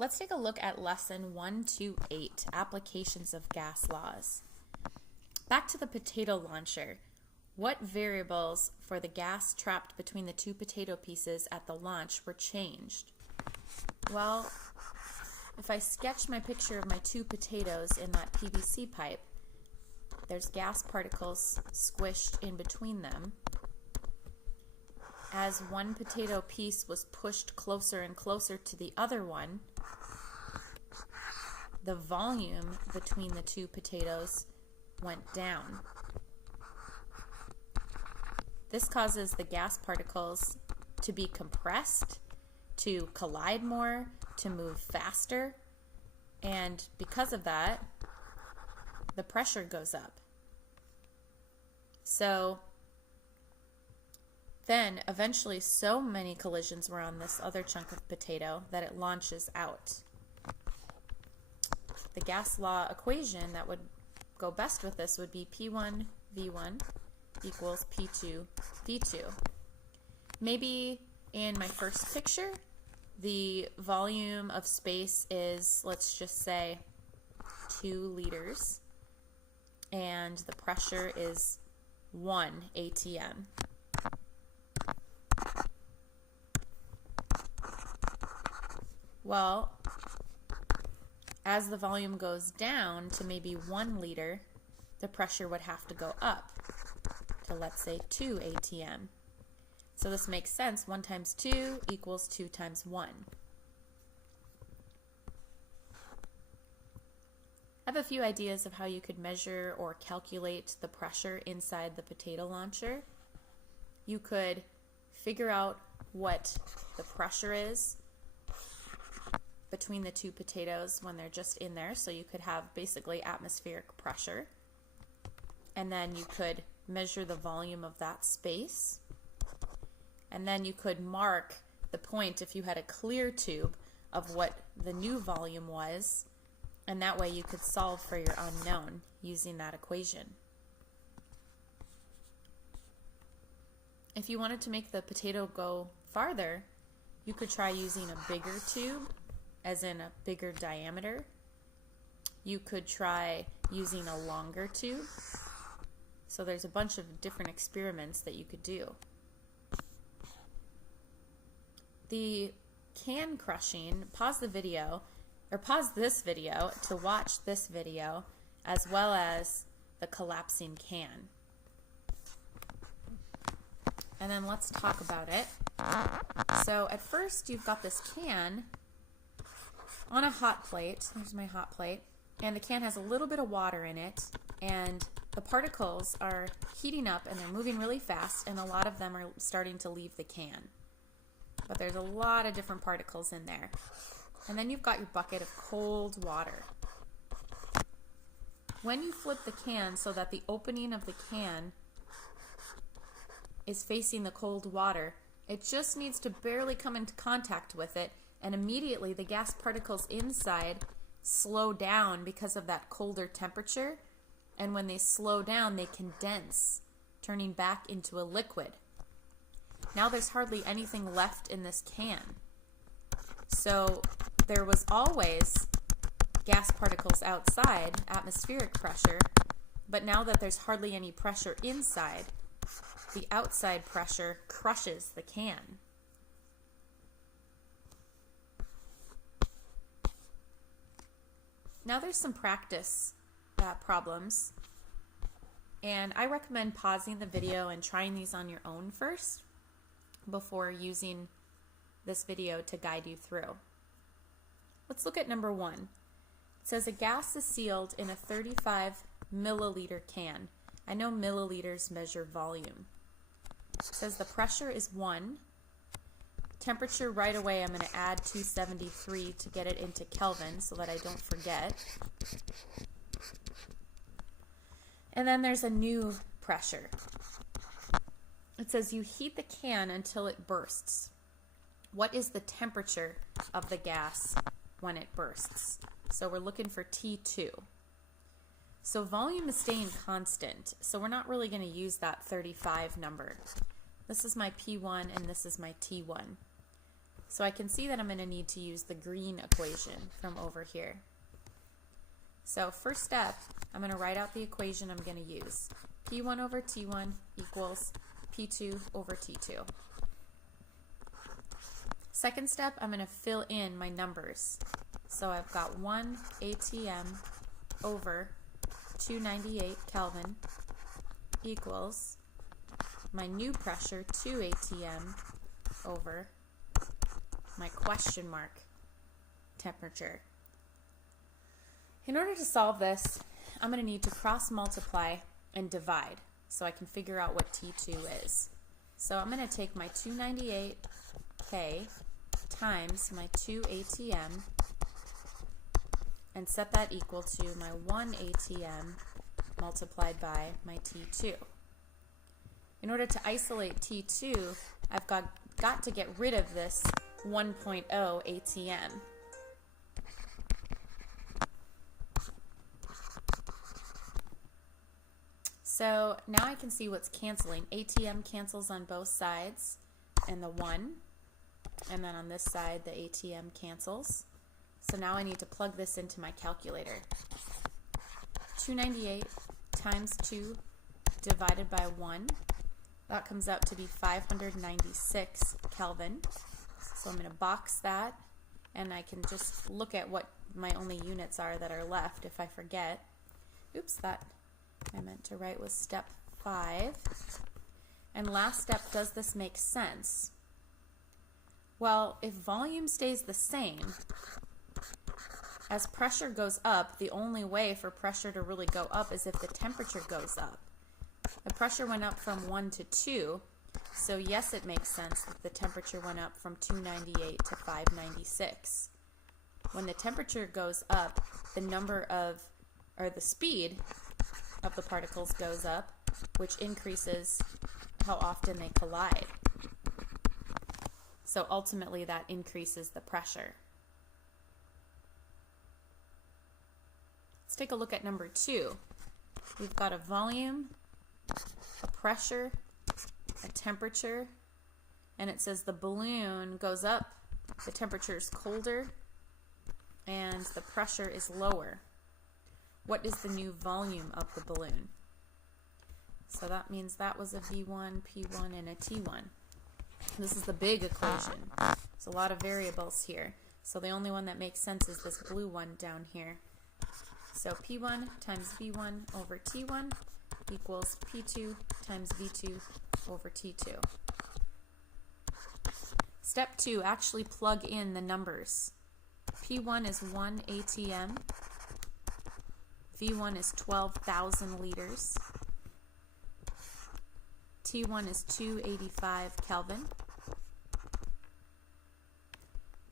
Let's take a look at lesson 128, applications of gas laws. Back to the potato launcher. What variables for the gas trapped between the two potato pieces at the launch were changed? Well, if I sketch my picture of my two potatoes in that PVC pipe, there's gas particles squished in between them. As one potato piece was pushed closer and closer to the other one, the volume between the two potatoes went down. This causes the gas particles to be compressed, to collide more, to move faster, and because of that, the pressure goes up. So then eventually so many collisions were on this other chunk of potato that it launches out. The gas law equation that would go best with this would be P1 V1 equals P2 V2. Maybe in my first picture, the volume of space is, let's just say, 2 liters, and the pressure is 1 atm. Well, as the volume goes down to maybe 1 liter, the pressure would have to go up to, let's say, 2 atm. So this makes sense. 1 times 2 equals 2 times 1. I have a few ideas of how you could measure or calculate the pressure inside the potato launcher. You could figure out what the pressure is between the two potatoes when they're just in there, so you could have basically atmospheric pressure, and then you could measure the volume of that space, and then you could mark the point if you had a clear tube of what the new volume was, and that way you could solve for your unknown using that equation. If you wanted to make the potato go farther, you could try using a bigger tube, as in a bigger diameter. You could try using a longer tube. So there's a bunch of different experiments that you could do. The can crushing, pause the video, or pause this video to watch this video, as well as the collapsing can. And then let's talk about it. So at first you've got this can on a hot plate. Here's my hot plate. And the can has a little bit of water in it, and the particles are heating up and they're moving really fast, and a lot of them are starting to leave the can. But there's a lot of different particles in there. And then you've got your bucket of cold water. When you flip the can so that the opening of the can is facing the cold water, it just needs to barely come into contact with it, and immediately the gas particles inside slow down because of that colder temperature, and when they slow down they condense, turning back into a liquid. Now there's hardly anything left in this can. So there was always gas particles outside, atmospheric pressure, but now that there's hardly any pressure inside, the outside pressure crushes the can. Now there's some practice problems, and I recommend pausing the video and trying these on your own first before using this video to guide you through. Let's look at number 1. It says a gas is sealed in a 35 milliliter can. I know milliliters measure volume. It says the pressure is 1. Temperature, right away I'm going to add 273 to get it into Kelvin so that I don't forget. And then there's a new pressure. It says you heat the can until it bursts. What is the temperature of the gas when it bursts? So we're looking for T2. So volume is staying constant, so we're not really going to use that 35 number. This is my P1 and this is my T1. So I can see that I'm going to need to use the green equation from over here. So first step, I'm going to write out the equation I'm going to use. P1 over T1 equals P2 over T2. Second step, I'm going to fill in my numbers. So I've got 1 ATM over 298 Kelvin equals my new pressure, 2 ATM over my question mark temperature. In order to solve this, I'm going to need to cross multiply and divide so I can figure out what T2 is. So I'm going to take my 298K times my 2 ATM and set that equal to my 1 ATM multiplied by my T2. In order to isolate T2, I've got to get rid of this 1.0 ATM. So now I can see what's canceling. ATM cancels on both sides, and the 1. And then on this side, the ATM cancels. So now I need to plug this into my calculator. 298 times 2 divided by 1. That comes out to be 596 Kelvin. So I'm going to box that, and I can just look at what my only units are that are left if I forget. Oops, that I meant to write was step 5. And last step, does this make sense? Well, if volume stays the same, as pressure goes up, the only way for pressure to really go up is if the temperature goes up. The pressure went up from 1 to 2, so yes, it makes sense that the temperature went up from 298 to 596. When the temperature goes up, the speed of the particles goes up, which increases how often they collide. So ultimately that increases the pressure. Let's take a look at number 2. We've got a volume, a pressure, a temperature, and it says the balloon goes up, the temperature is colder, and the pressure is lower. What is the new volume of the balloon? So that means that was a V1, P1, and a T1. This is the big equation. There's a lot of variables here. So the only one that makes sense is this blue one down here. So P1 times V1 over T1 equals P2 times V2 over T2. Step 2, actually plug in the numbers. P1 is 1 ATM. V1 is 12,000 liters. T1 is 285 Kelvin.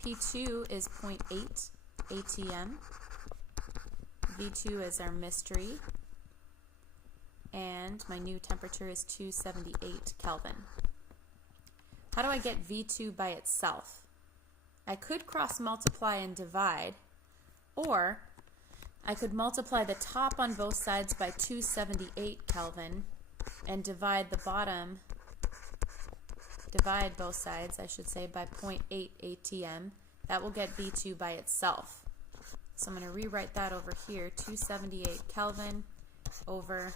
P2 is 0.8 ATM. V2 is our mystery. And my new temperature is 278 Kelvin. How do I get V2 by itself? I could cross multiply and divide, or I could multiply the top on both sides by 278 Kelvin and divide both sides, I should say, by 0.8 ATM. That will get V2 by itself. So I'm going to rewrite that over here, 278 Kelvin over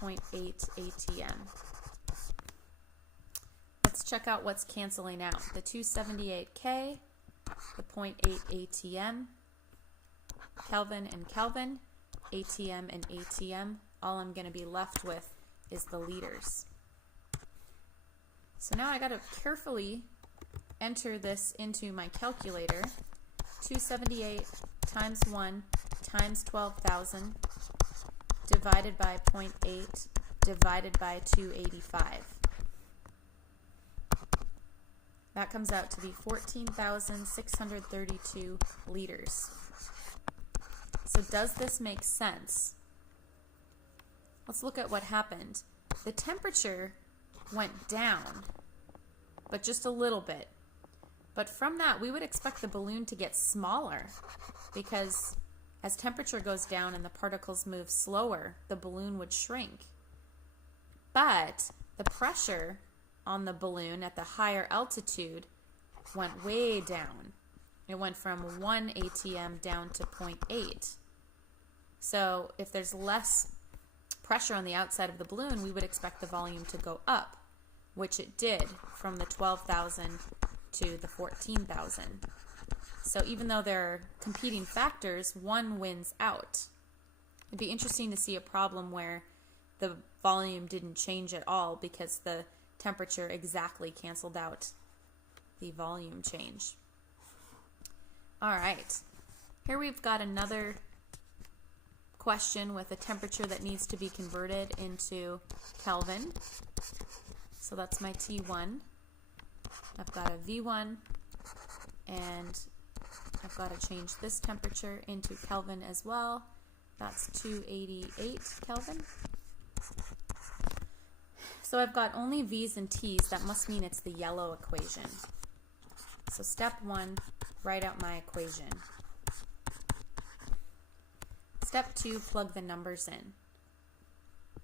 0.8 ATM. Let's check out what's canceling out. The 278K, the 0.8 ATM, Kelvin and Kelvin, ATM and ATM. All I'm going to be left with is the liters. So now I got to carefully enter this into my calculator. 278 times 1 times 12,000 divided by 0.8 divided by 285. That comes out to be 14,632 liters. So does this make sense? Let's look at what happened. The temperature went down, but just a little bit. But from that, we would expect the balloon to get smaller, because as temperature goes down and the particles move slower, the balloon would shrink. But the pressure on the balloon at the higher altitude went way down. It went from 1 atm down to 0.8. So if there's less pressure on the outside of the balloon, we would expect the volume to go up, which it did from the 12,000 to the 14,000. So even though there are competing factors, one wins out. It'd be interesting to see a problem where the volume didn't change at all because the temperature exactly canceled out the volume change. All right, here we've got another question with a temperature that needs to be converted into Kelvin. So that's my T1. I've got a V1, and I've got to change this temperature into Kelvin as well. That's 288 Kelvin. So I've got only V's and T's. That must mean it's the yellow equation. So step 1, write out my equation. Step 2, plug the numbers in.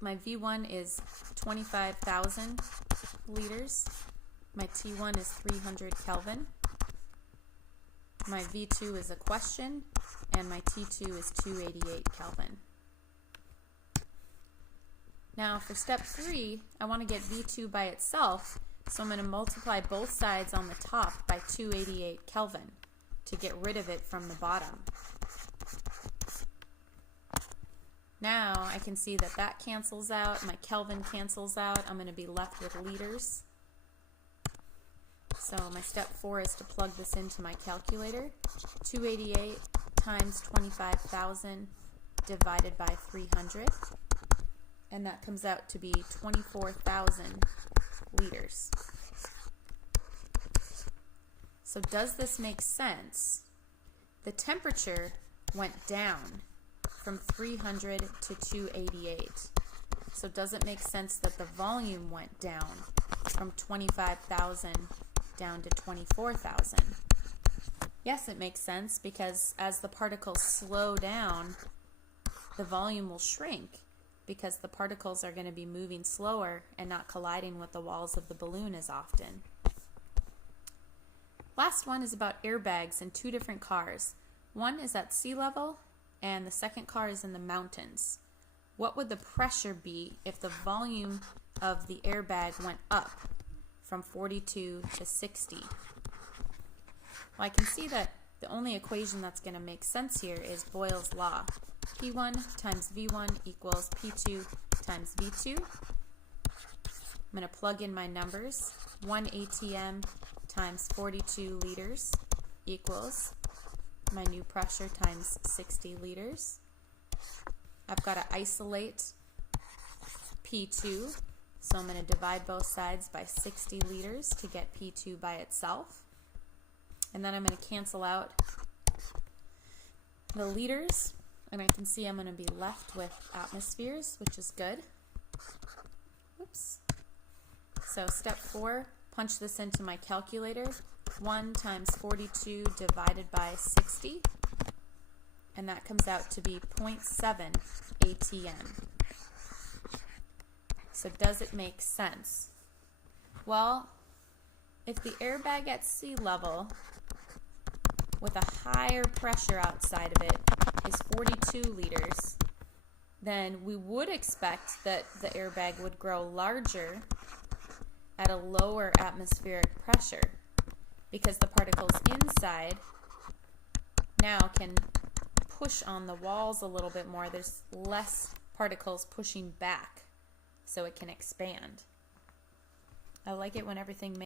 My V1 is 25,000 liters. My T1 is 300 Kelvin. My V2 is a question, and my T2 is 288 Kelvin. Now for step 3, I want to get V2 by itself, so I'm going to multiply both sides on the top by 288 Kelvin to get rid of it from the bottom. Now I can see that that cancels out, my Kelvin cancels out, I'm going to be left with liters. So my step 4 is to plug this into my calculator. 288 times 25,000 divided by 300. And that comes out to be 24,000 liters. So does this make sense? The temperature went down from 300 to 288. So does it make sense that the volume went down from 25,000 down to 24,000? Yes, it makes sense, because as the particles slow down, the volume will shrink because the particles are going to be moving slower and not colliding with the walls of the balloon as often. Last one is about airbags in 2 different cars. One is at sea level and the second car is in the mountains. What would the pressure be if the volume of the airbag went up from 42 to 60? Well, I can see that the only equation that's going to make sense here is Boyle's law. P1 times V1 equals P2 times V2. I'm going to plug in my numbers. 1 atm times 42 liters equals my new pressure times 60 liters. I've got to isolate P2, so I'm going to divide both sides by 60 liters to get P2 by itself. And then I'm going to cancel out the liters, and I can see I'm going to be left with atmospheres, which is good. Oops. So step 4, punch this into my calculator. 1 times 42 divided by 60, and that comes out to be 0.7 atm. So does it make sense? Well, if the airbag at sea level with a higher pressure outside of it is 42 liters, then we would expect that the airbag would grow larger at a lower atmospheric pressure, because the particles inside now can push on the walls a little bit more. There's less particles pushing back, so it can expand. I like it when everything makes